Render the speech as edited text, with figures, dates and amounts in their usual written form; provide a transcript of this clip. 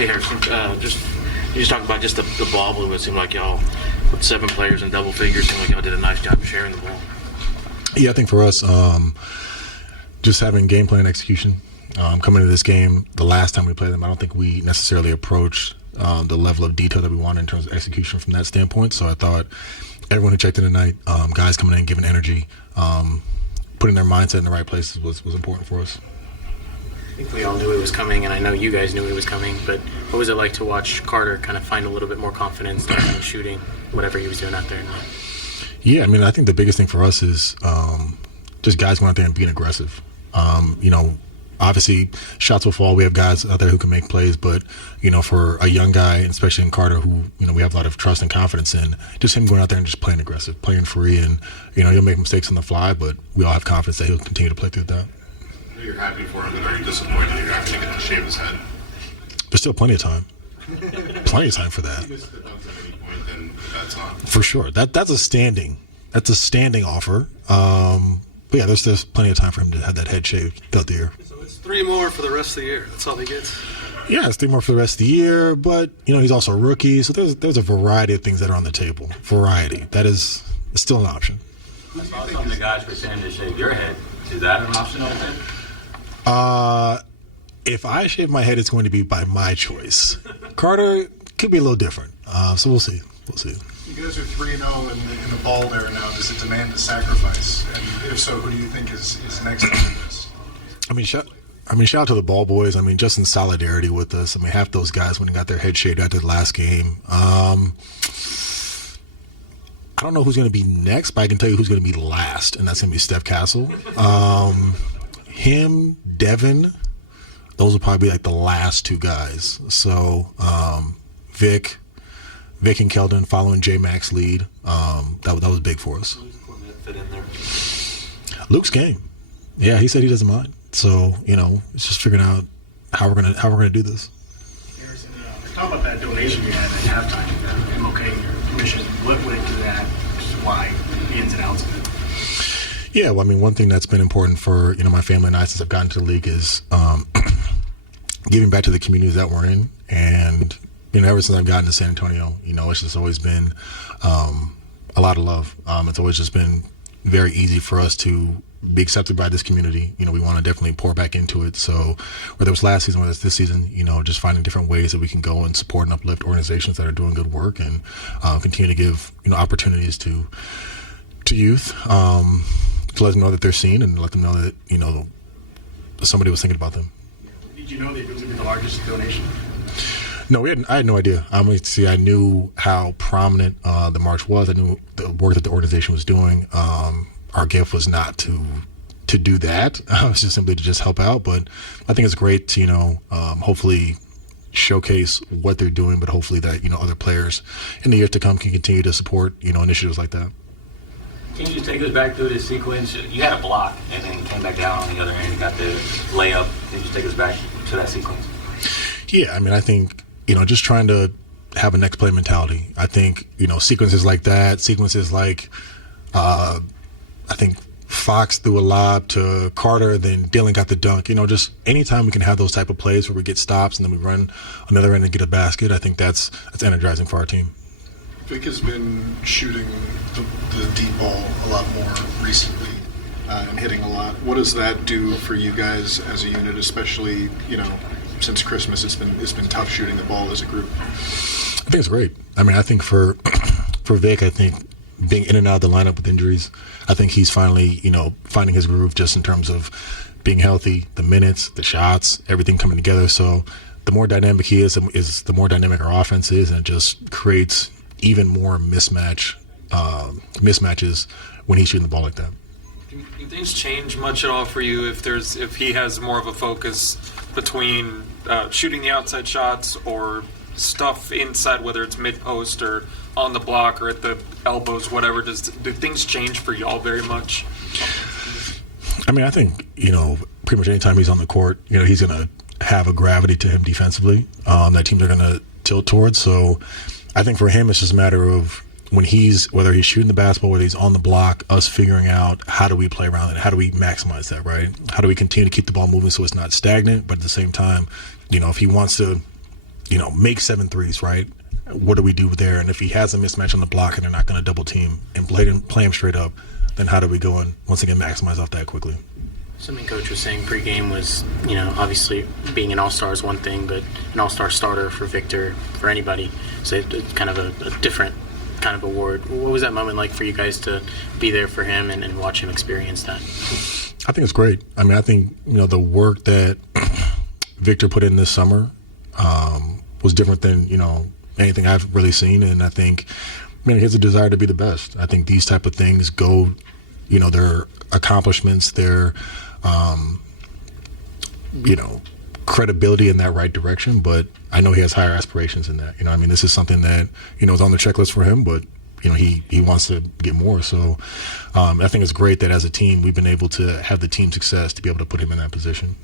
Hey, Harrison, you just talk about just the ball movement. It seemed like y'all, with 7 players in double figures, seemed like y'all did a nice job of sharing the ball. Yeah, I think for us, just having game plan execution. Coming into this game, the last time we played them, I don't think we necessarily approached the level of detail that we wanted in terms of execution from that standpoint. So I thought everyone who checked in tonight, guys coming in, giving energy, putting their mindset in the right places was important for us. I think we all knew it was coming, and I know you guys knew it was coming, but what was it like to watch Carter kind of find a little bit more confidence in shooting whatever he was doing out there? Yeah, I mean, I think the biggest thing for us is just guys going out there and being aggressive. Obviously, shots will fall. We have guys out there who can make plays, but, for a young guy, especially in Carter, who, we have a lot of trust and confidence in, just him going out there and just playing aggressive, playing free, and, he'll make mistakes on the fly, but we all have confidence that he'll continue to play through that. You're happy for him, and are you disappointed that you're actually going to shave his head? There's still plenty of time. Plenty of time for that. If he misses the dunks at any point, then that's on. For sure. That's a standing offer. But yeah, there's plenty of time for him to have that head shaved throughout the year. So it's 3 more for the rest of the year. That's all he gets. Yeah, it's 3 more for the rest of the year, but he's also a rookie, so there's a variety of things that are on the table. Variety. That is still an option. I saw some of the guys were saying to shave your head. Is that an option over there? If I shave my head, it's going to be by my choice. Carter could be a little different, so we'll see. You guys are 3-0 in the ball there now. Does it demand a sacrifice? And if so, who do you think is next on this? Shout out to the ball boys. Just in solidarity with us. Half those guys when they got their head shaved after the last game. I don't know who's going to be next, but I can tell you who's going to be last, and that's going to be Steph Castle. Him, Devin, those will probably be like the last 2 guys. So Vic and Keldon following J-Mac's lead. That was big for us. Luke's game. Yeah, he said he doesn't mind. So, it's just figuring out how we're gonna do this. Harrison, talk about that donation you had at halftime, MOK, your mission. What went into that? Just why, the ins and outs of it? Yeah, well, one thing that's been important for, my family and I since I've gotten to the league is giving back to the communities that we're in. And, ever since I've gotten to San Antonio, it's just always been a lot of love. It's always just been very easy for us to be accepted by this community. We want to definitely pour back into it. So whether it was last season, whether it's this season, just finding different ways that we can go and support and uplift organizations that are doing good work and continue to give, opportunities to youth, to let them know that they're seen and let them know that, somebody was thinking about them. Did you know they were going to be the largest donation? No, I had no idea. I knew how prominent the march was. I knew the work that the organization was doing. Our gift was not to do that. It was just simply to just help out. But I think it's great to, hopefully showcase what they're doing, but hopefully that, other players in the years to come can continue to support, initiatives like that. Can you just take us back through this sequence? You had a block and then came back down on the other end. You got the layup. Can you just take us back to that sequence? Yeah, I think, just trying to have a next play mentality. I think, sequences like that, sequences like, I think Fox threw a lob to Carter, then Dylan got the dunk. Just anytime we can have those type of plays where we get stops and then we run another end and get a basket, I think that's energizing for our team. Vic has been shooting the deep ball a lot more recently and hitting a lot. What does that do for you guys as a unit, especially, since Christmas? It's been tough shooting the ball as a group. I think it's great. I think for Vic, I think being in and out of the lineup with injuries, I think he's finally, finding his groove just in terms of being healthy, the minutes, the shots, everything coming together. So the more dynamic he is the more dynamic our offense is, and it just creates even more mismatches when he's shooting the ball like that. Do things change much at all for you if he has more of a focus between shooting the outside shots or stuff inside, whether it's mid-post or on the block or at the elbows, whatever? Do things change for y'all very much? I think, pretty much anytime he's on the court, he's going to have a gravity to him defensively that teams are going to tilt towards. So I think for him, it's just a matter of whether he's shooting the basketball, whether he's on the block, us figuring out how do we play around it, how do we maximize that, right? How do we continue to keep the ball moving so it's not stagnant, but at the same time, if he wants to make 7 threes, right? What do we do there? And if he has a mismatch on the block and they're not going to double team and play him straight up, then how do we go and once again maximize off that quickly? Something Coach was saying pregame was, obviously being an all-star is one thing, but an all-star starter for Victor, for anybody, so it's kind of a different kind of award. What was that moment like for you guys to be there for him and watch him experience that? I think it's great. I mean, I think, the work that Victor put in this summer was different than, anything I've really seen. And I think, he has a desire to be the best. I think these type of things go, their accomplishments, their, credibility in that right direction. But I know he has higher aspirations in that. This is something that, is on the checklist for him, but he wants to get more. So I think it's great that as a team, we've been able to have the team success to be able to put him in that position.